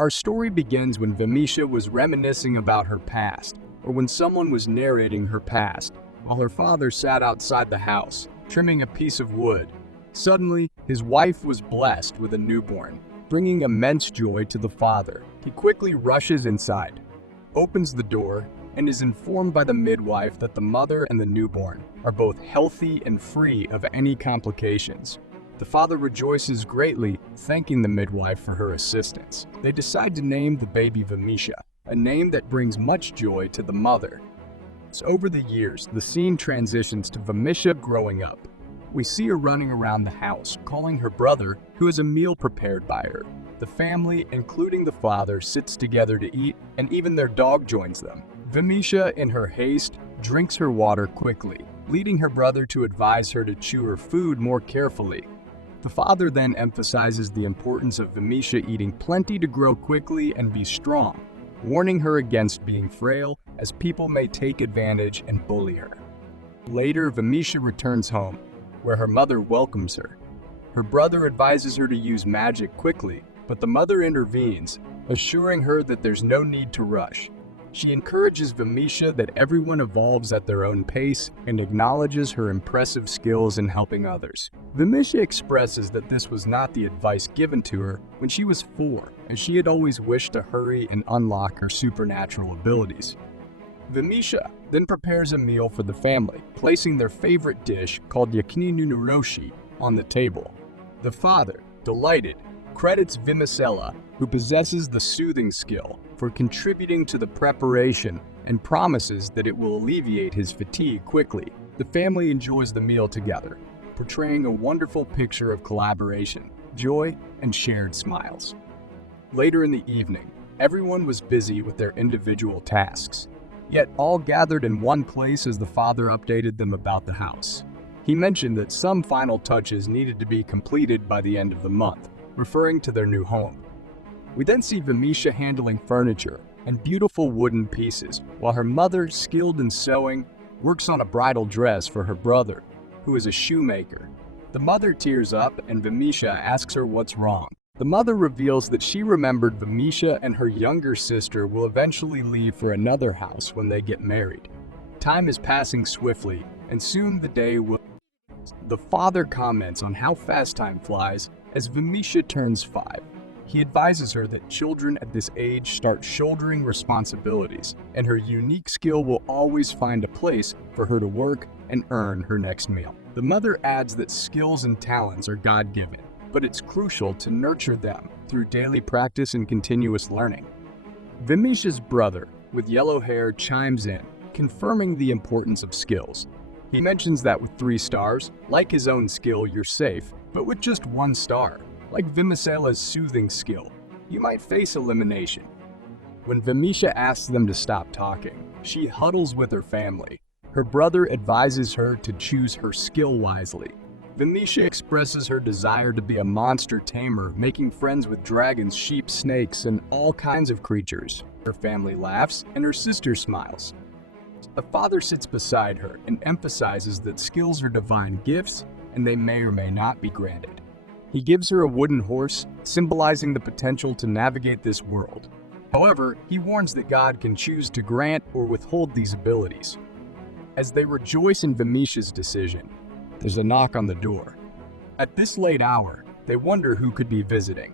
Our story begins when Visha was reminiscing about her past, or when someone was narrating her past, while her father sat outside the house, trimming a piece of wood. Suddenly, his wife was blessed with a newborn, bringing immense joy to the father. He quickly rushes inside, opens the door, and is informed by the midwife that the mother and the newborn are both healthy and free of any complications. The father rejoices greatly, thanking the midwife for her assistance. They decide to name the baby Visha, a name that brings much joy to the mother. So over the years, the scene transitions to Visha growing up. We see her running around the house, calling her brother, who has a meal prepared by her. The family, including the father, sits together to eat, and even their dog joins them. Visha, in her haste, drinks her water quickly, leading her brother to advise her to chew her food more carefully. The father then emphasizes the importance of Visha eating plenty to grow quickly and be strong, warning her against being frail, as people may take advantage and bully her. Later, Visha returns home, where her mother welcomes her. Her brother advises her to use magic quickly, but the mother intervenes, assuring her that there's no need to rush. She encourages Visha that everyone evolves at their own pace and acknowledges her impressive skills in helping others. Visha expresses that this was not the advice given to her when she was 4, as she had always wished to hurry and unlock her supernatural abilities. Visha then prepares a meal for the family, placing their favorite dish, called yakini nuroshi, on the table. The father, delighted, credits Visha, who possesses the soothing skill, for contributing to the preparation and promises that it will alleviate his fatigue quickly. The family enjoys the meal together, portraying a wonderful picture of collaboration, joy, and shared smiles. Later in the evening, everyone was busy with their individual tasks, yet all gathered in one place as the father updated them about the house. He mentioned that some final touches needed to be completed by the end of the month, referring to their new home. We then see Visha handling furniture and beautiful wooden pieces, while her mother, skilled in sewing, works on a bridal dress for her brother, who is a shoemaker. The mother tears up and Visha asks her what's wrong. The mother reveals that she remembered Visha and her younger sister will eventually leave for another house when they get married. Time is passing swiftly, and soon the day will. The father comments on how fast time flies as Visha turns 5. He advises her that children at this age start shouldering responsibilities, and her unique skill will always find a place for her to work and earn her next meal. The mother adds that skills and talents are God-given, but it's crucial to nurture them through daily practice and continuous learning. Visha's brother, with yellow hair, chimes in, confirming the importance of skills. He mentions that with 3 stars, like his own skill, you're safe, but with just 1 star, like Visha's soothing skill, you might face elimination. When Visha asks them to stop talking, she huddles with her family. Her brother advises her to choose her skill wisely. Visha expresses her desire to be a monster tamer, making friends with dragons, sheep, snakes, and all kinds of creatures. Her family laughs, and her sister smiles. The father sits beside her and emphasizes that skills are divine gifts, and they may or may not be granted. He gives her a wooden horse, symbolizing the potential to navigate this world. However, he warns that God can choose to grant or withhold these abilities. As they rejoice in Visha's decision, there's a knock on the door. At this late hour, they wonder who could be visiting.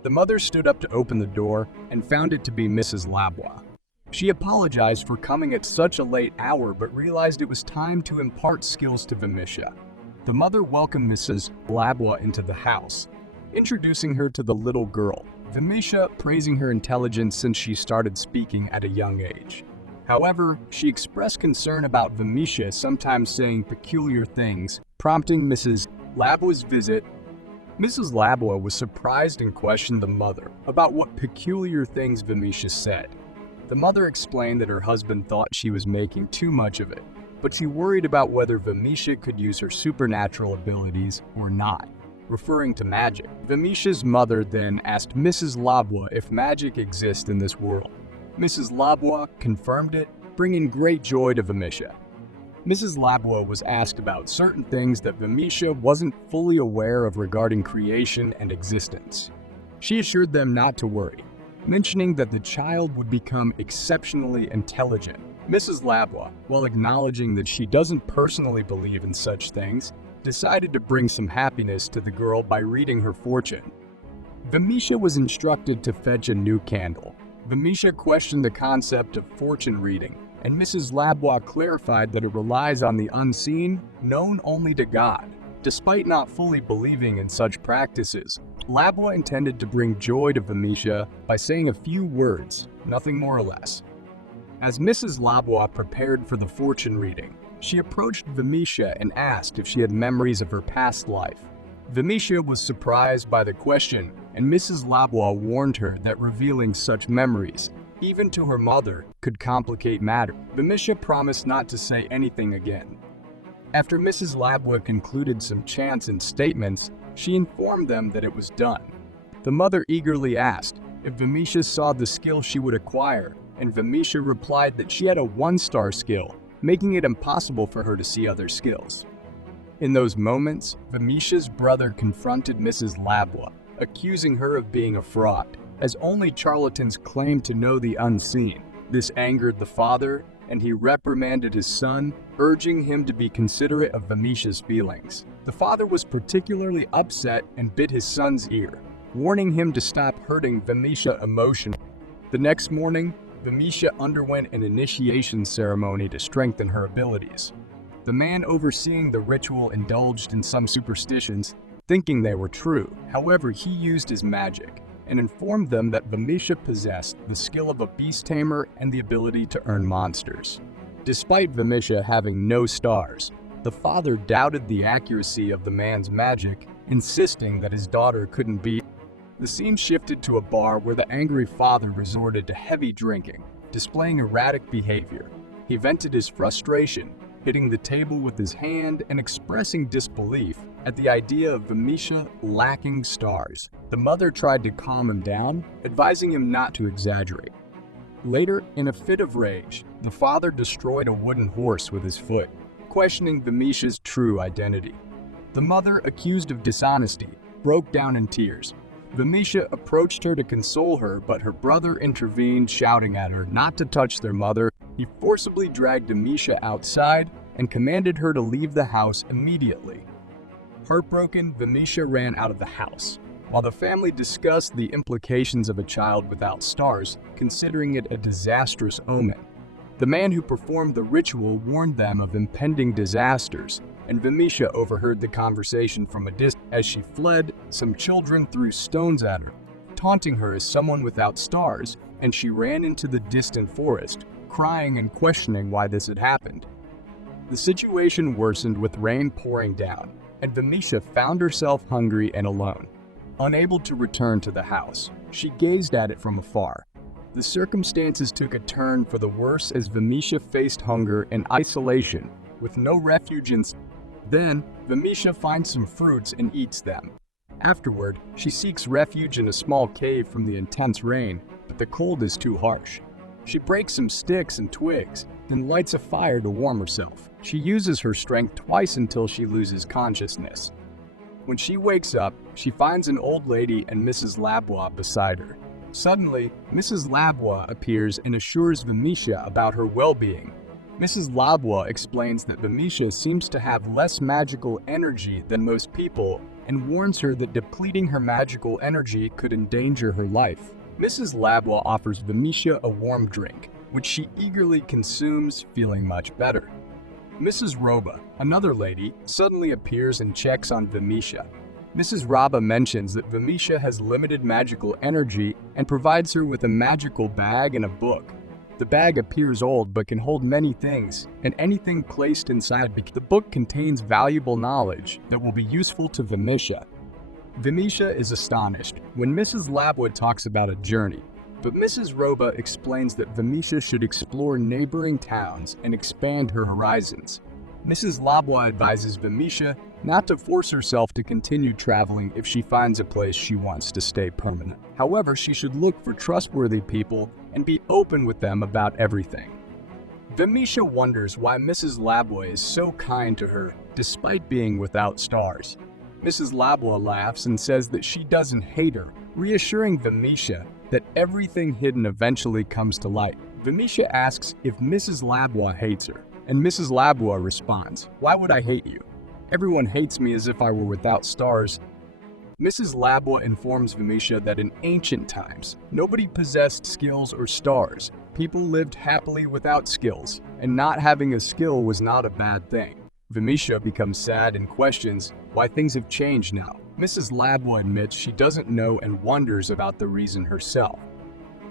The mother stood up to open the door and found it to be Mrs. Labwa. She apologized for coming at such a late hour, but realized it was time to impart skills to Visha. The mother welcomed Mrs. Labwa into the house, introducing her to the little girl, Visha praising her intelligence since she started speaking at a young age. However, she expressed concern about Visha sometimes saying peculiar things, prompting Mrs. Labwa's visit. Mrs. Labwa was surprised and questioned the mother about what peculiar things Visha said. The mother explained that her husband thought she was making too much of it, but she worried about whether Visha could use her supernatural abilities or not, referring to magic. Visha's mother then asked Mrs. Labwa if magic exists in this world. Mrs. Labwa confirmed it, bringing great joy to Visha. Mrs. Labwa was asked about certain things that Visha wasn't fully aware of regarding creation and existence. She assured them not to worry, mentioning that the child would become exceptionally intelligent. Mrs. Labwa, while acknowledging that she doesn't personally believe in such things, decided to bring some happiness to the girl by reading her fortune. Visha was instructed to fetch a new candle. Visha questioned the concept of fortune reading, and Mrs. Labwa clarified that it relies on the unseen, known only to God. Despite not fully believing in such practices, Labwa intended to bring joy to Visha by saying a few words, nothing more or less. As Mrs. Labwa prepared for the fortune reading, she approached Visha and asked if she had memories of her past life. Visha was surprised by the question, and Mrs. Labwa warned her that revealing such memories, even to her mother, could complicate matters. Visha promised not to say anything again. After Mrs. Labwa concluded some chants and statements, she informed them that it was done. The mother eagerly asked if Visha saw the skill she would acquire, and Visha replied that she had a 1-star skill, making it impossible for her to see other skills. In those moments, Visha's brother confronted Mrs. Labwa, accusing her of being a fraud, as only charlatans claim to know the unseen. This angered the father, and he reprimanded his son, urging him to be considerate of Visha's feelings. The father was particularly upset and bit his son's ear, warning him to stop hurting Visha emotionally. The next morning, Visha underwent an initiation ceremony to strengthen her abilities. The man overseeing the ritual indulged in some superstitions, thinking they were true. However, he used his magic and informed them that Visha possessed the skill of a beast tamer and the ability to earn monsters. Despite Visha having no stars, the father doubted the accuracy of the man's magic, insisting that his daughter couldn't be. The scene shifted to a bar where the angry father resorted to heavy drinking, displaying erratic behavior. He vented his frustration, hitting the table with his hand and expressing disbelief at the idea of Visha lacking stars. The mother tried to calm him down, advising him not to exaggerate. Later, in a fit of rage, the father destroyed a wooden horse with his foot, questioning Visha's true identity. The mother, accused of dishonesty, broke down in tears. Visha approached her to console her, but her brother intervened, shouting at her not to touch their mother. He forcibly dragged Visha outside and commanded her to leave the house immediately. Heartbroken, Visha ran out of the house, while the family discussed the implications of a child without stars, considering it a disastrous omen. The man who performed the ritual warned them of impending disasters, and Visha overheard the conversation from a distance. As she fled, some children threw stones at her, taunting her as someone without stars, and she ran into the distant forest, crying and questioning why this had happened. The situation worsened with rain pouring down, and Visha found herself hungry and alone. Unable to return to the house, she gazed at it from afar. The circumstances took a turn for the worse as Visha faced hunger and isolation, with no refuge in. Then, Visha finds some fruits and eats them. Afterward, she seeks refuge in a small cave from the intense rain, but the cold is too harsh. She breaks some sticks and twigs, then lights a fire to warm herself. She uses her strength twice until she loses consciousness. When she wakes up, she finds an old lady and Mrs. Labwa beside her. Suddenly, Mrs. Labwa appears and assures Visha about her well-being. Mrs. Labwa explains that Visha seems to have less magical energy than most people and warns her that depleting her magical energy could endanger her life. Mrs. Labwa offers Visha a warm drink, which she eagerly consumes, feeling much better. Mrs. Roba, another lady, suddenly appears and checks on Visha. Mrs. Roba mentions that Visha has limited magical energy and provides her with a magical bag and a book. The bag appears old but can hold many things, and anything placed inside the book contains valuable knowledge that will be useful to Visha. Visha is astonished when Mrs. Labwa talks about a journey, but Mrs. Roba explains that Visha should explore neighboring towns and expand her horizons. Mrs. Labwa advises Visha not to force herself to continue traveling if she finds a place she wants to stay permanent. However, she should look for trustworthy people and be open with them about everything. Visha wonders why Mrs. Labwa is so kind to her, despite being without stars. Mrs. Labwa laughs and says that she doesn't hate her, reassuring Visha that everything hidden eventually comes to light. Visha asks if Mrs. Labwa hates her, and Mrs. Labwa responds, "Why would I hate you? Everyone hates me as if I were without stars." Mrs. Labwa informs Visha that in ancient times, nobody possessed skills or stars. People lived happily without skills, and not having a skill was not a bad thing. Visha becomes sad and questions why things have changed now. Mrs. Labwa admits she doesn't know and wonders about the reason herself.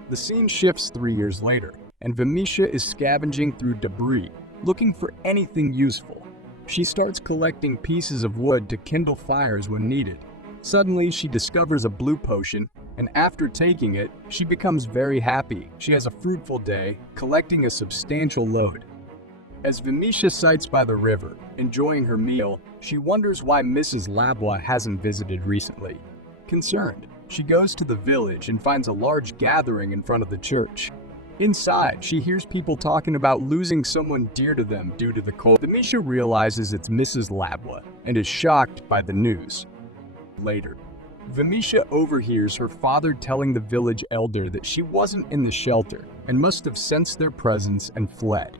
The scene shifts 3 years later, and Visha is scavenging through debris, looking for anything useful. She starts collecting pieces of wood to kindle fires when needed. Suddenly, she discovers a blue potion, and after taking it, she becomes very happy. She has a fruitful day, collecting a substantial load. As Visha sits by the river, enjoying her meal, she wonders why Mrs. Labwa hasn't visited recently. Concerned, she goes to the village and finds a large gathering in front of the church. Inside, she hears people talking about losing someone dear to them due to the cold. Visha realizes it's Mrs. Labwa and is shocked by the news. Later, Visha overhears her father telling the village elder that she wasn't in the shelter and must have sensed their presence and fled.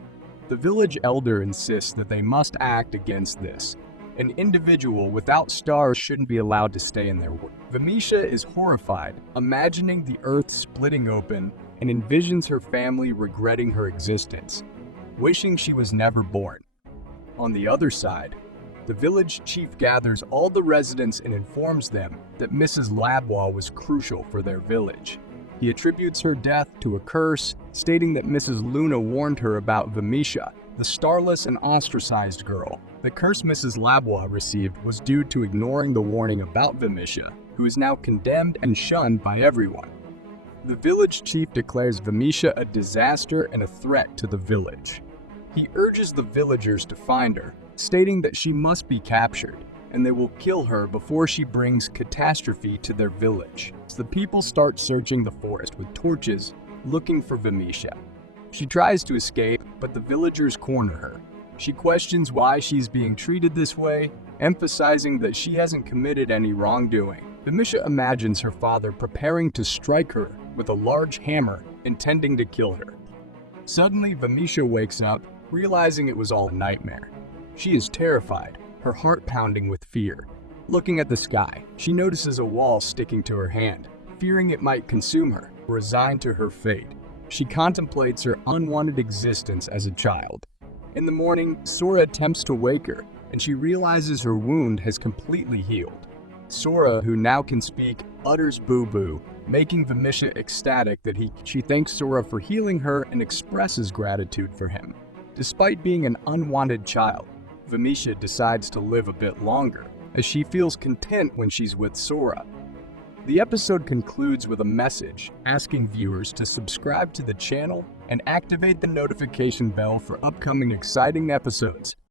The village elder insists that they must act against this. An individual without stars shouldn't be allowed to stay in their work. Visha is horrified, imagining the earth splitting open, and envisions her family regretting her existence, wishing she was never born. On the other side, the village chief gathers all the residents and informs them that Mrs. Labwa was crucial for their village. He attributes her death to a curse, stating that Mrs. Luna warned her about Visha, the starless and ostracized girl. The curse Mrs. Labwa received was due to ignoring the warning about Visha, who is now condemned and shunned by everyone. The village chief declares Visha a disaster and a threat to the village. He urges the villagers to find her, stating that she must be captured, and they will kill her before she brings catastrophe to their village. The people start searching the forest with torches, looking for Visha. She tries to escape, but the villagers corner her. She questions why she's being treated this way, emphasizing that she hasn't committed any wrongdoing. Visha imagines her father preparing to strike her with a large hammer, intending to kill her. Suddenly, Visha wakes up, realizing it was all a nightmare. She is terrified, her heart pounding with fear. Looking at the sky, she notices a wall sticking to her hand. Fearing it might consume her, resigned to her fate, she contemplates her unwanted existence as a child. In the morning, Sora attempts to wake her, and she realizes her wound has completely healed. Sora, who now can speak, utters boo-boo, making Visha ecstatic that she thanks Sora for healing her and expresses gratitude for him. Despite being an unwanted child, Visha decides to live a bit longer, as she feels content when she's with Sora. The episode concludes with a message asking viewers to subscribe to the channel and activate the notification bell for upcoming exciting episodes.